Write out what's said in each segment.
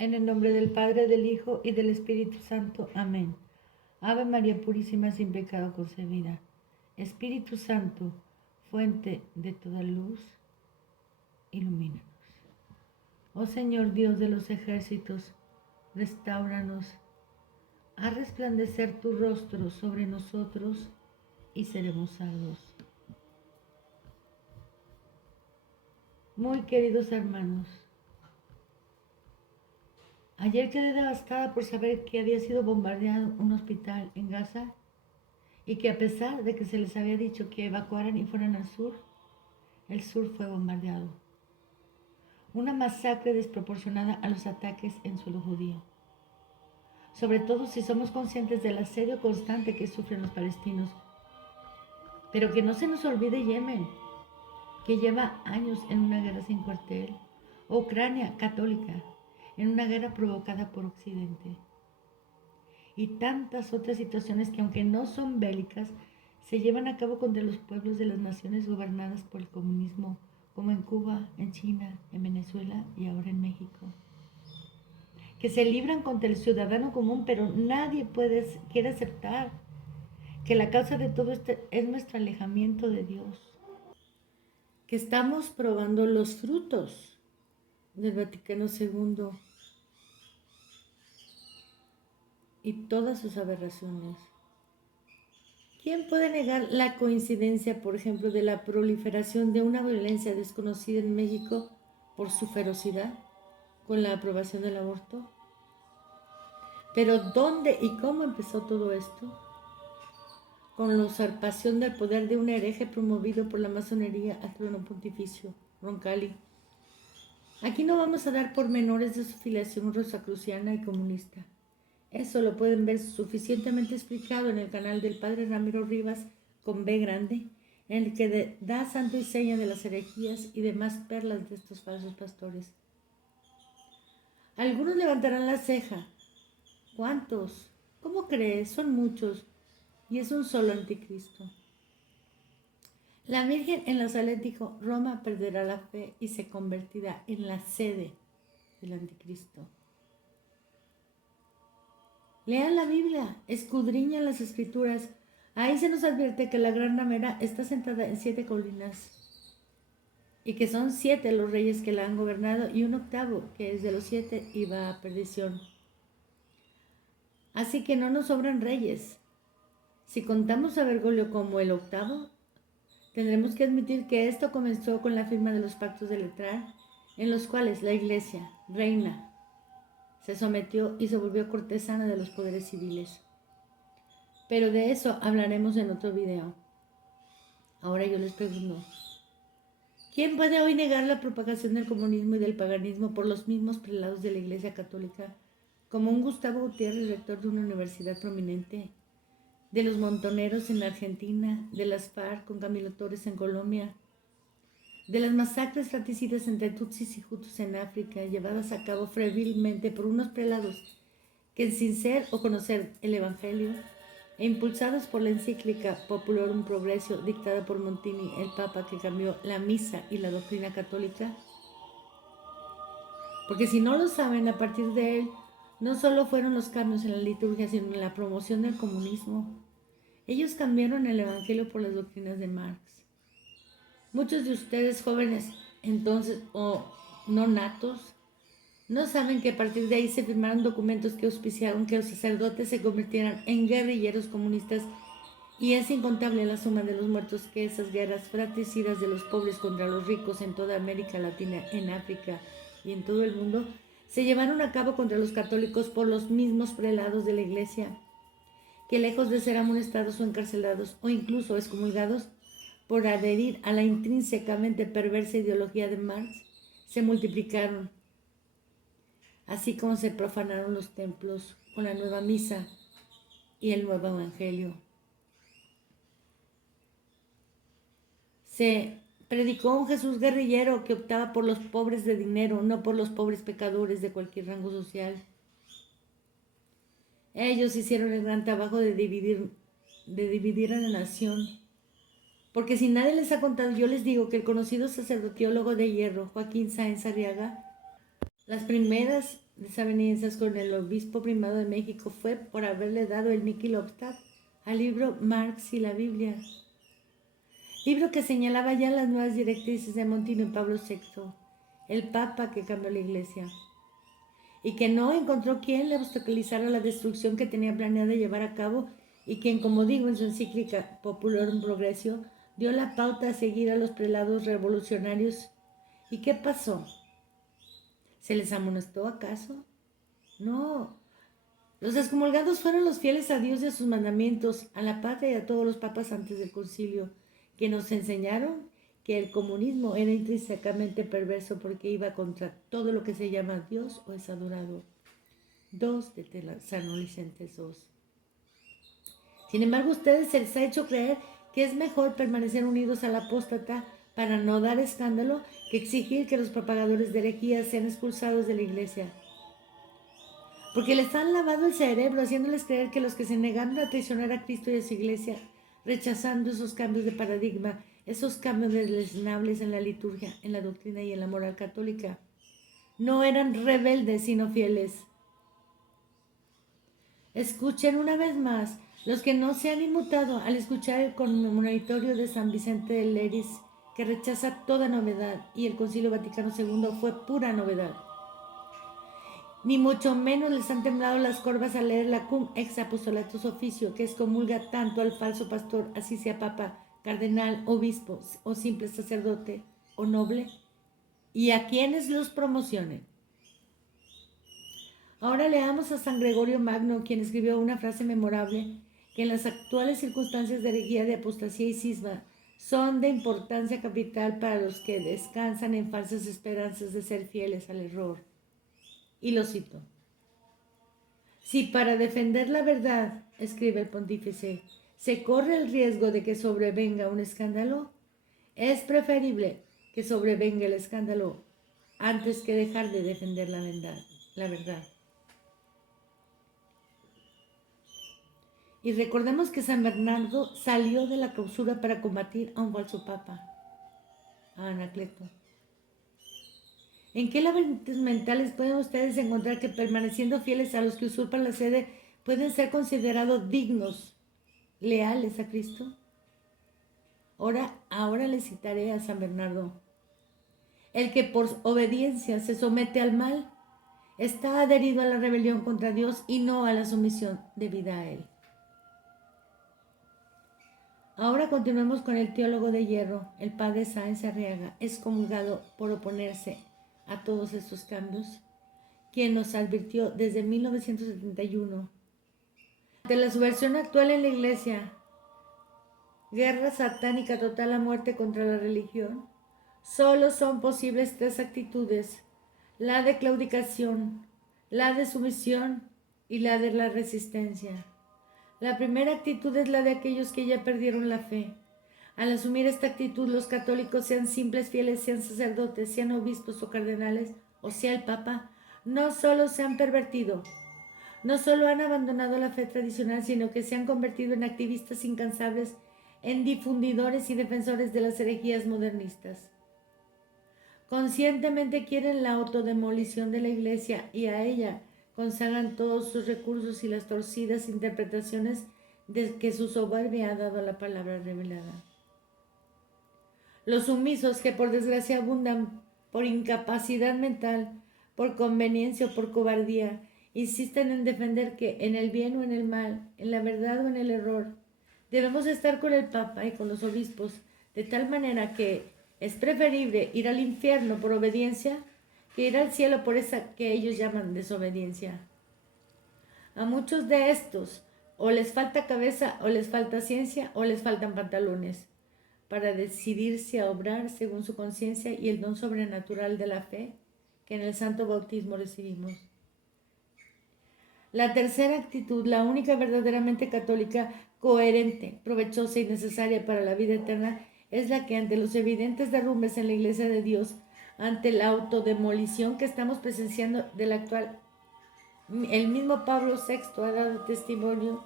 En el nombre del Padre, del Hijo y del Espíritu Santo. Amén. Ave María Purísima, sin pecado concebida. Espíritu Santo, fuente de toda luz, ilumínanos. Oh Señor Dios de los ejércitos, restáuranos. Haz resplandecer tu rostro sobre nosotros y seremos salvos. Muy queridos hermanos, ayer quedé devastada por saber que había sido bombardeado un hospital en Gaza y que a pesar de que se les había dicho que evacuaran y fueran al sur, el sur fue bombardeado. Una masacre desproporcionada a los ataques en suelo judío. Sobre todo si somos conscientes del asedio constante que sufren los palestinos. Pero que no se nos olvide Yemen, que lleva años en una guerra sin cuartel, o Ucrania católica, en una guerra provocada por Occidente. Y tantas otras situaciones que aunque no son bélicas, se llevan a cabo contra los pueblos de las naciones gobernadas por el comunismo, como en Cuba, en China, en Venezuela y ahora en México. Que se libran contra el ciudadano común, pero nadie quiere aceptar que la causa de todo esto es nuestro alejamiento de Dios. Que estamos probando los frutos del Vaticano II y todas sus aberraciones. ¿Quién puede negar la coincidencia, por ejemplo, de la proliferación de una violencia desconocida en México por su ferocidad con la aprobación del aborto? Pero ¿dónde y cómo empezó todo esto? Con la usurpación del poder de un hereje promovido por la masonería al trono pontificio, Roncalli. Aquí no vamos a dar pormenores de su filiación rosacruciana y comunista. Eso lo pueden ver suficientemente explicado en el canal del padre Ramiro Rivas con B grande, en el que da santo y seña de las herejías y demás perlas de estos falsos pastores. Algunos levantarán la ceja. ¿Cuántos? ¿Cómo crees? Son muchos. Y es un solo anticristo. La Virgen en la Salet dijo, Roma perderá la fe y se convertirá en la sede del anticristo. Lean la Biblia, escudriñan las escrituras. Ahí se nos advierte que la gran ramera está sentada en 7 colinas y que son 7 los reyes que la han gobernado y un octavo que es de los 7 y va a perdición. Así que no nos sobran reyes. Si contamos a Bergoglio como el octavo, tendremos que admitir que esto comenzó con la firma de los pactos de Letrán, en los cuales la Iglesia, reina, se sometió y se volvió cortesana de los poderes civiles. Pero de eso hablaremos en otro video. Ahora yo les pregunto, ¿quién puede hoy negar la propagación del comunismo y del paganismo por los mismos prelados de la Iglesia Católica, como un Gustavo Gutiérrez, rector de una universidad prominente, de los montoneros en Argentina, de las FARC con Camilo Torres en Colombia, de las masacres fratricidas entre tutsis y hutus en África, llevadas a cabo febrilmente por unos prelados que sin ser o conocer el Evangelio, e impulsados por la encíclica Populorum Progressio dictada por Montini, el Papa que cambió la misa y la doctrina católica? Porque si no lo saben, a partir de él, no solo fueron los cambios en la liturgia, sino en la promoción del comunismo. Ellos cambiaron el Evangelio por las doctrinas de Marx. Muchos de ustedes jóvenes entonces, o no natos, no saben que a partir de ahí se firmaron documentos que auspiciaron que los sacerdotes se convirtieran en guerrilleros comunistas y es incontable la suma de los muertos que esas guerras fratricidas de los pobres contra los ricos en toda América Latina, en África y en todo el mundo se llevaron a cabo contra los católicos por los mismos prelados de la Iglesia, que lejos de ser amonestados o encarcelados o incluso excomulgados por adherir a la intrínsecamente perversa ideología de Marx, se multiplicaron, así como se profanaron los templos con la nueva misa y el nuevo evangelio. Se predicó un Jesús guerrillero que optaba por los pobres de dinero, no por los pobres pecadores de cualquier rango social. Ellos hicieron el gran trabajo de dividir a la nación. Porque si nadie les ha contado, yo les digo que el conocido sacerdoteólogo de hierro, Joaquín Sáenz Arriaga, las primeras desavenencias con el obispo primado de México fue por haberle dado el Nihil Obstat al libro Marx y la Biblia, libro que señalaba ya las nuevas directrices de Monsignor Pablo VI, el Papa que cambió la Iglesia, y que no encontró quien le obstaculizara la destrucción que tenía planeada llevar a cabo, y quien, como digo en su encíclica Populorum Progressio, dio la pauta a seguir a los prelados revolucionarios. ¿Y qué pasó? ¿Se les amonestó acaso? No. Los excomulgados fueron los fieles a Dios y a sus mandamientos, a la patria y a todos los papas antes del concilio, que nos enseñaron que el comunismo era intrínsecamente perverso porque iba contra todo lo que se llama Dios o es adorado. 2 de Tesalonicenses 2. Sin embargo, a ustedes se les ha hecho creer que es mejor permanecer unidos al apóstata para no dar escándalo que exigir que los propagadores de herejías sean expulsados de la iglesia. Porque les han lavado el cerebro, haciéndoles creer que los que se negaron a traicionar a Cristo y a su iglesia, rechazando esos cambios de paradigma, esos cambios deleznables en la liturgia, en la doctrina y en la moral católica, no eran rebeldes, sino fieles. Escuchen una vez más, los que no se han inmutado al escuchar el conmemoratorio de San Vicente de Leris, que rechaza toda novedad, y el Concilio Vaticano II fue pura novedad. Ni mucho menos les han temblado las corvas al leer la cum ex apostolatus officio, que excomulga tanto al falso pastor, así sea papa, cardenal, obispo o simple sacerdote o noble, y a quienes los promocionen. Ahora leamos a San Gregorio Magno, quien escribió una frase memorable que en las actuales circunstancias de herejía, de apostasía y cisma son de importancia capital para los que descansan en falsas esperanzas de ser fieles al error. Y lo cito. Si para defender la verdad, escribe el pontífice, se corre el riesgo de que sobrevenga un escándalo, es preferible que sobrevenga el escándalo antes que dejar de defender la verdad. Y recordemos que San Bernardo salió de la clausura para combatir a un falso papa, a Anacleto. ¿En qué laberintos mentales pueden ustedes encontrar que permaneciendo fieles a los que usurpan la sede pueden ser considerados dignos, leales a Cristo? Ahora les citaré a San Bernardo. El que por obediencia se somete al mal está adherido a la rebelión contra Dios y no a la sumisión debida a Él. Ahora continuemos con el teólogo de hierro, el padre Sáenz Arriaga, excomulgado por oponerse a todos estos cambios, quien nos advirtió desde 1971. De la subversión actual en la iglesia, guerra satánica total a muerte contra la religión, solo son posibles 3 actitudes: la de claudicación, la de sumisión y la de la resistencia. La primera actitud es la de aquellos que ya perdieron la fe. Al asumir esta actitud, los católicos, sean simples fieles, sean sacerdotes, sean obispos o cardenales, o sea el Papa, no solo se han pervertido, no solo han abandonado la fe tradicional, sino que se han convertido en activistas incansables, en difundidores y defensores de las herejías modernistas. Conscientemente quieren la autodemolición de la iglesia y a ella consagran todos sus recursos y las torcidas interpretaciones de que su soberbia ha dado a la palabra revelada. Los sumisos, que por desgracia abundan por incapacidad mental, por conveniencia o por cobardía, insisten en defender que en el bien o en el mal, en la verdad o en el error, debemos estar con el Papa y con los obispos, de tal manera que es preferible ir al infierno por obediencia que ir al cielo por esa que ellos llaman desobediencia. A muchos de estos o les falta cabeza, o les falta ciencia, o les faltan pantalones para decidirse a obrar según su conciencia y el don sobrenatural de la fe que en el santo bautismo recibimos. La tercera actitud, la única verdaderamente católica, coherente, provechosa y necesaria para la vida eterna, es la que ante los evidentes derrumbes en la Iglesia de Dios, ante la autodemolición que estamos presenciando del actual, el mismo Pablo VI ha dado testimonio,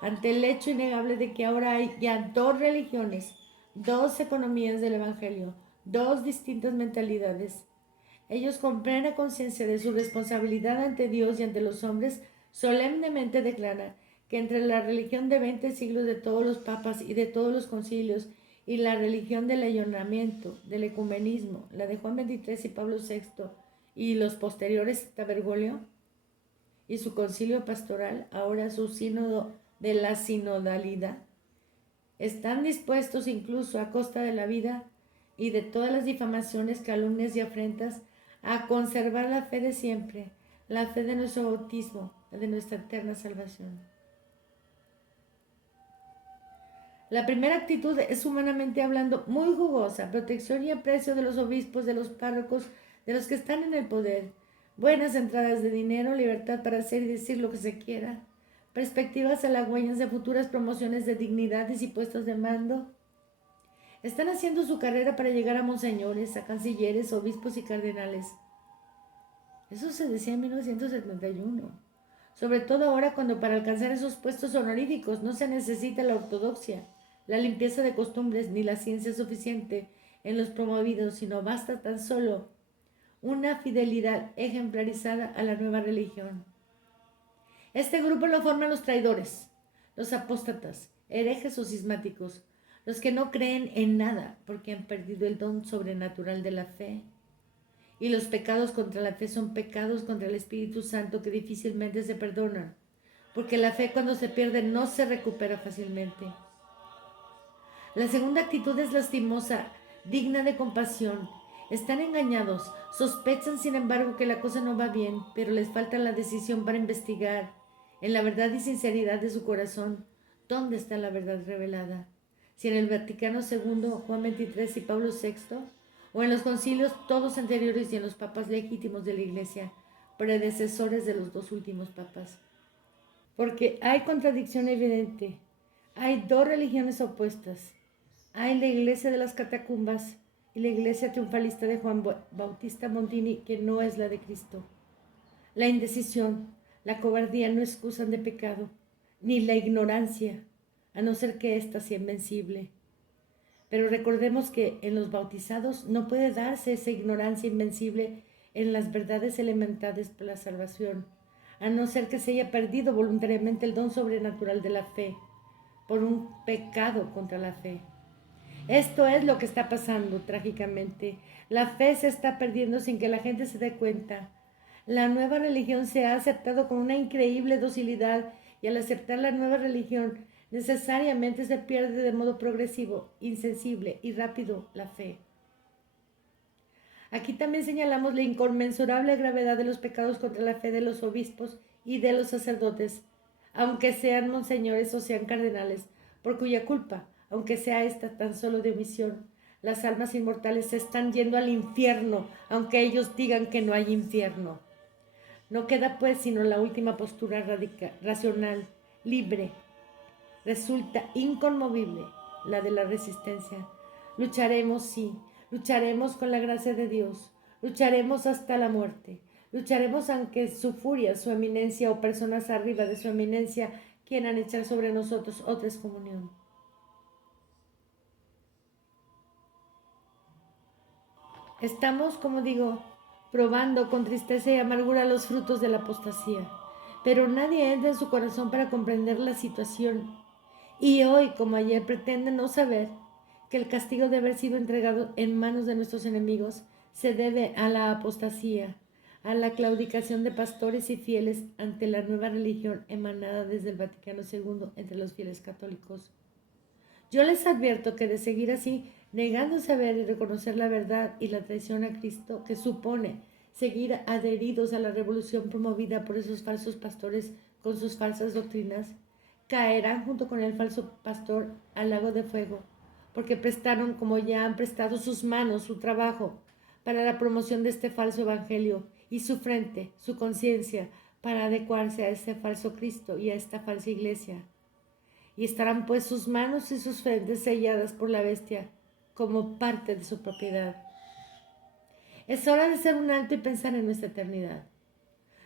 ante el hecho innegable de que ahora hay ya 2 religiones, 2 economías del Evangelio, 2 distintas mentalidades. Ellos, con plena conciencia de su responsabilidad ante Dios y ante los hombres, solemnemente declaran que entre la religión de 20 siglos de todos los papas y de todos los concilios y la religión del ayuntamiento, del ecumenismo, la de Juan XXIII y Pablo VI y los posteriores Bergoglio y su concilio pastoral, ahora su sínodo de la sinodalidad, están dispuestos incluso a costa de la vida y de todas las difamaciones, calumnias y afrentas a conservar la fe de siempre, la fe de nuestro bautismo, de nuestra eterna salvación. La primera actitud es, humanamente hablando, muy jugosa: protección y aprecio de los obispos, de los párrocos, de los que están en el poder, buenas entradas de dinero, libertad para hacer y decir lo que se quiera, perspectivas halagüeñas de futuras promociones de dignidades y puestos de mando. Están haciendo su carrera para llegar a monseñores, a cancilleres, obispos y cardenales. Eso se decía en 1971. Sobre todo ahora, cuando para alcanzar esos puestos honoríficos no se necesita la ortodoxia, la limpieza de costumbres ni la ciencia suficiente en los promovidos, sino basta tan solo una fidelidad ejemplarizada a la nueva religión. Este grupo lo forman los traidores, los apóstatas, herejes o cismáticos, los que no creen en nada porque han perdido el don sobrenatural de la fe. Y los pecados contra la fe son pecados contra el Espíritu Santo que difícilmente se perdonan, porque la fe, cuando se pierde, no se recupera fácilmente. La segunda actitud es lastimosa, digna de compasión. Están engañados, sospechan sin embargo que la cosa no va bien, pero les falta la decisión para investigar, en la verdad y sinceridad de su corazón, dónde está la verdad revelada. Si en el Vaticano II, Juan XXIII y Pablo VI, o en los concilios todos anteriores y en los papas legítimos de la Iglesia, predecesores de los dos últimos papas. Porque hay contradicción evidente. Hay dos religiones opuestas. Hay la Iglesia de las catacumbas y la Iglesia triunfalista de Juan Bautista Mondini, que no es la de Cristo. La indecisión, la cobardía no excusan de pecado, ni la ignorancia, a no ser que ésta sea invencible. Pero recordemos que en los bautizados no puede darse esa ignorancia invencible en las verdades elementales para la salvación, a no ser que se haya perdido voluntariamente el don sobrenatural de la fe por un pecado contra la fe. Esto es lo que está pasando trágicamente. La fe se está perdiendo sin que la gente se dé cuenta. La nueva religión se ha aceptado con una increíble docilidad, y al aceptar la nueva religión necesariamente se pierde de modo progresivo, insensible y rápido la fe. Aquí también señalamos la inconmensurable gravedad de los pecados contra la fe de los obispos y de los sacerdotes, aunque sean monseñores o sean cardenales, por cuya culpa, aunque sea esta tan solo de omisión, las almas inmortales se están yendo al infierno, aunque ellos digan que no hay infierno. No queda pues sino la última postura racional, libre. Resulta inconmovible la de la resistencia. Lucharemos, sí, lucharemos con la gracia de Dios, lucharemos hasta la muerte, lucharemos aunque su furia, su eminencia o personas arriba de su eminencia quieran echar sobre nosotros otra excomunión. Estamos, como digo, probando con tristeza y amargura los frutos de la apostasía, pero nadie entra en su corazón para comprender la situación. Y hoy, como ayer, pretenden no saber que el castigo de haber sido entregado en manos de nuestros enemigos se debe a la apostasía, a la claudicación de pastores y fieles ante la nueva religión emanada desde el Vaticano II entre los fieles católicos. Yo les advierto que de seguir así, negándose a ver y reconocer la verdad y la traición a Cristo, que supone seguir adheridos a la revolución promovida por esos falsos pastores con sus falsas doctrinas, caerán junto con el falso pastor al lago de fuego, porque prestaron, como ya han prestado, sus manos, su trabajo, para la promoción de este falso evangelio, y su frente, su conciencia, para adecuarse a este falso Cristo y a esta falsa iglesia. Y estarán pues sus manos y sus frentes selladas por la bestia como parte de su propiedad. Es hora de hacer un alto y pensar en nuestra eternidad.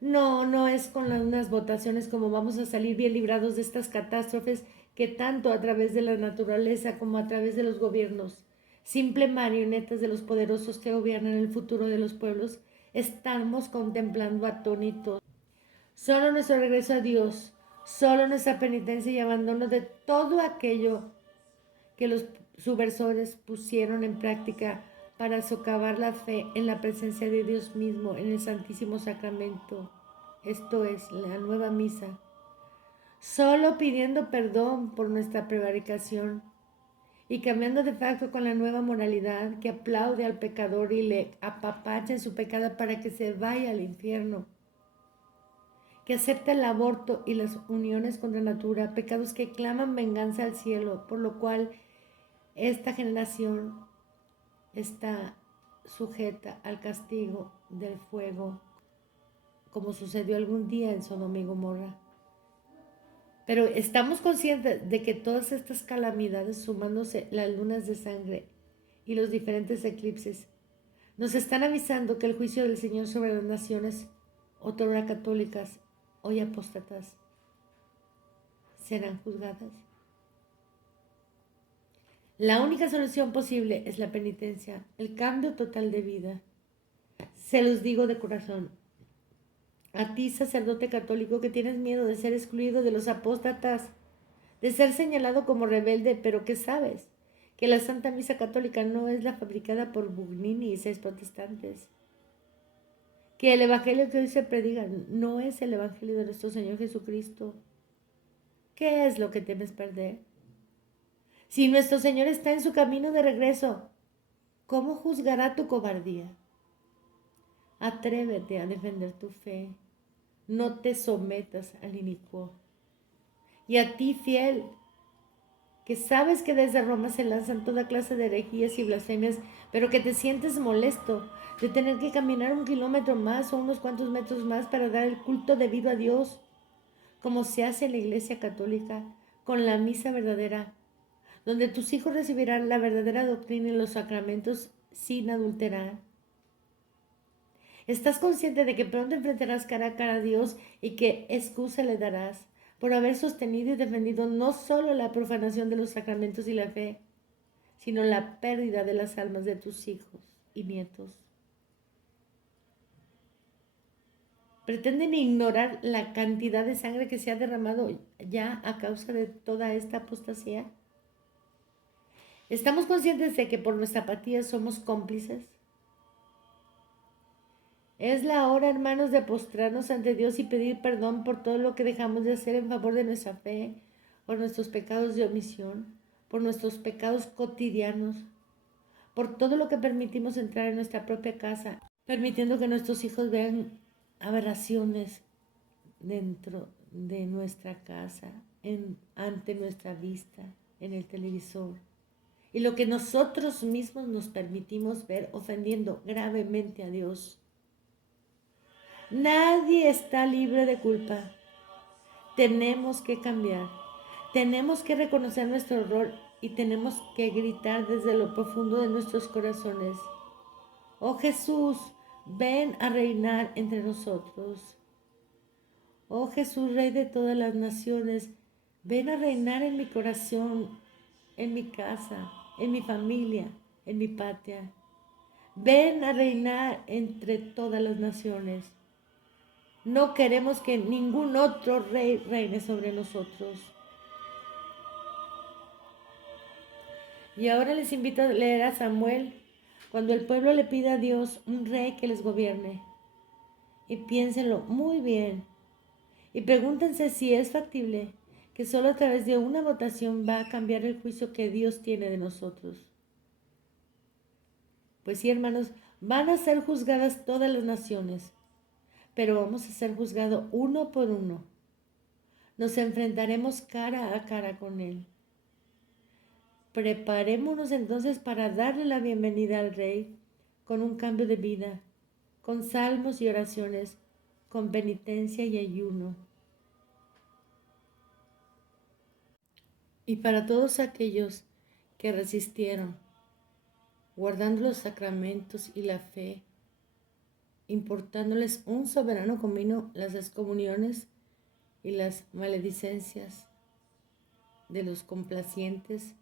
No es con unas votaciones como vamos a salir bien librados de estas catástrofes que tanto a través de la naturaleza como a través de los gobiernos, simple marionetas de los poderosos que gobiernan el futuro de los pueblos, estamos contemplando atónitos. Solo nuestro regreso a Dios, solo nuestra penitencia y abandono de todo aquello que los subversores pusieron en práctica para socavar la fe en la presencia de Dios mismo en el Santísimo Sacramento, esto es, la nueva misa, solo pidiendo perdón por nuestra prevaricación y cambiando de facto con la nueva moralidad que aplaude al pecador y le apapacha en su pecado para que se vaya al infierno, que acepta el aborto y las uniones contra natura, pecados que claman venganza al cielo, por lo cual esta generación está sujeta al castigo del fuego, como sucedió algún día en Sodoma y Gomorra. Pero estamos conscientes de que todas estas calamidades, sumándose las lunas de sangre y los diferentes eclipses, nos están avisando que el juicio del Señor sobre las naciones, otrora católicas, hoy apóstatas, serán juzgadas. La única solución posible es la penitencia, el cambio total de vida. Se los digo de corazón. A ti, sacerdote católico, que tienes miedo de ser excluido de los apóstatas, de ser señalado como rebelde, pero que sabes que la Santa Misa Católica no es la fabricada por Bugnini y 6 protestantes, que el Evangelio que hoy se predica no es el Evangelio de nuestro Señor Jesucristo. ¿Qué es lo que temes perder? Si nuestro Señor está en su camino de regreso, ¿cómo juzgará tu cobardía? Atrévete a defender tu fe. No te sometas al inicuo. Y a ti, fiel, que sabes que desde Roma se lanzan toda clase de herejías y blasfemias, pero que te sientes molesto de tener que caminar 1 kilómetro más o unos cuantos metros más para dar el culto debido a Dios, como se hace en la Iglesia Católica, con la misa verdadera, donde tus hijos recibirán la verdadera doctrina y los sacramentos sin adulterar. ¿Estás consciente de que pronto enfrentarás cara a cara a Dios y qué excusa le darás por haber sostenido y defendido no solo la profanación de los sacramentos y la fe, sino la pérdida de las almas de tus hijos y nietos? ¿Pretenden ignorar la cantidad de sangre que se ha derramado ya a causa de toda esta apostasía? ¿Estamos conscientes de que por nuestra apatía somos cómplices? Es la hora, hermanos, de postrarnos ante Dios y pedir perdón por todo lo que dejamos de hacer en favor de nuestra fe, por nuestros pecados de omisión, por nuestros pecados cotidianos, por todo lo que permitimos entrar en nuestra propia casa, permitiendo que nuestros hijos vean aberraciones dentro de nuestra casa, ante nuestra vista, en el televisor. Y lo que nosotros mismos nos permitimos ver, ofendiendo gravemente a Dios. Nadie está libre de culpa. Tenemos que cambiar. Tenemos que reconocer nuestro error y tenemos que gritar desde lo profundo de nuestros corazones: oh Jesús, ven a reinar entre nosotros. Oh Jesús, Rey de todas las naciones, ven a reinar en mi corazón, en mi casa, en mi familia, en mi patria. Ven a reinar entre todas las naciones. No queremos que ningún otro rey reine sobre nosotros. Y ahora les invito a leer a Samuel, cuando el pueblo le pide a Dios un rey que les gobierne. Y piénsenlo muy bien. Y pregúntense si es factible que solo a través de una votación va a cambiar el juicio que Dios tiene de nosotros. Pues sí, hermanos, van a ser juzgadas todas las naciones, pero vamos a ser juzgados uno por uno. Nos enfrentaremos cara a cara con Él. Preparémonos entonces para darle la bienvenida al Rey con un cambio de vida, con salmos y oraciones, con penitencia y ayuno. Y para todos aquellos que resistieron, guardando los sacramentos y la fe, importándoles un soberano comino las excomuniones y las maledicencias de los complacientes,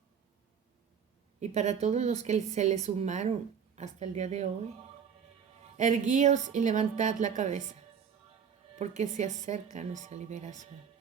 y para todos los que se les sumaron hasta el día de hoy, Erguíos y levantad la cabeza, porque se acerca nuestra liberación.